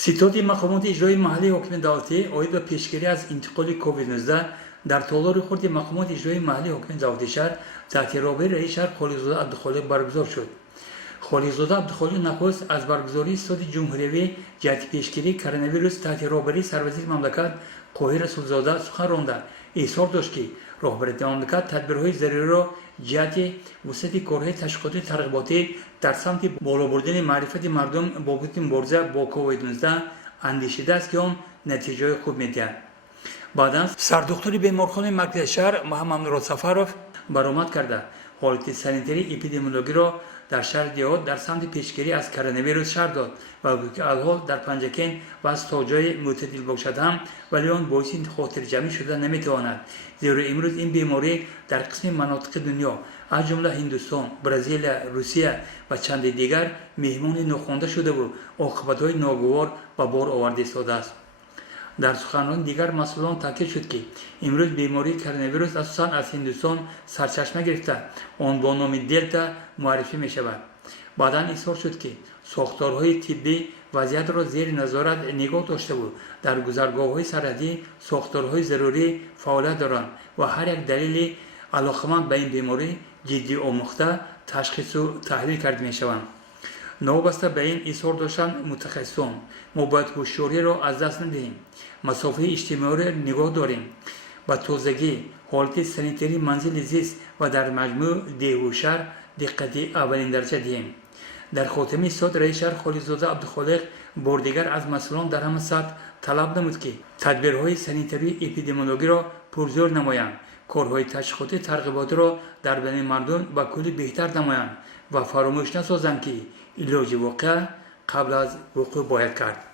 ستاد مقامات اجرایی محلی حکم دولتی اوید به پیشگیری از انتقال کووید 19 در تالار خورد مقامات اجرایی محلی حکم دولتی شهر تحت رهبری رئیس شهر خلیزاده عبدالخالق برگزار شد. خلیزاده عبدالخالق نخست از برگزاری ستاد جمهوری جهت پیشگیری کرونا ویروس تحت رهبری سروزیر مملکت قاهر رسولزاده سخن رانده اظهار داشت که رهبری مملکت تدبیرهای ضروری را جهت وسعت کارهای تشویقاتی ترغیباتی در سمت بالا بردن معرفت مردم بابت مبارزه با کووید 19 اندیشیده است که آن نتیجه خوب می‌دهد. بعدا سردختر بیمارخانه مرکز شهر محمد مراد سفرов برآمد کرده حالت سانیتری اپیدمیولوژی را در شهر دیهات در سمت پیشگیری از کرونا ویروس شهر داد و که الحال در پنجکین و از تا جای معتدل باشد هم ولی آن باعث خاطر جمعی شده نمیتواند، زیرا امروز این بیماری در قسم مناطق دنیا از جمله هندوستان، برزیل، روسیه و چند دیگر مهمان ناخوانده شده و عاقبت‌های ناگوار به بار آورده ایستاده است. در سخنان دیگر مسئولان تاکید شد که امروز بیماری کرونا ویروس اساساً از هندوستان سرچشمه گرفته آن با نام دلتا معرفی می شود. بعدا اظهار شد که ساختارهای طبی وضعیت را زیر نظارت نگاه داشته بود، در گذرگاه‌های سرحدی ساختارهای ضروری فعالیت دارند و هر یک دلیل علاقمند به این بیماری جدی آموخته تشخیص و تحلیل کرده می شوند. نوبسته به این اظهار داشتند متخصصان ما باید هوشیاری را از دست ندهیم، مسافه اجتماعی را نگاه داریم، به تازگی حالت سانیتری منزل زیست و در مجموع دیه و شهر دقت اولین درجه دهیم. در خاتمه ستاد رئیس شهر خلیزاده عبدالخالق بار دیگر از مسئولان در همه سطح طلب نمود که تدبیرهای سانیتری اپیدمیولوژی را پرزور نمایند، کارهای تشویقاتی ترغیباتی را در بین مردم به کلی بهتر نمایند و فراموش نسازند که علاج واقع قبل از وقوع باید کرد.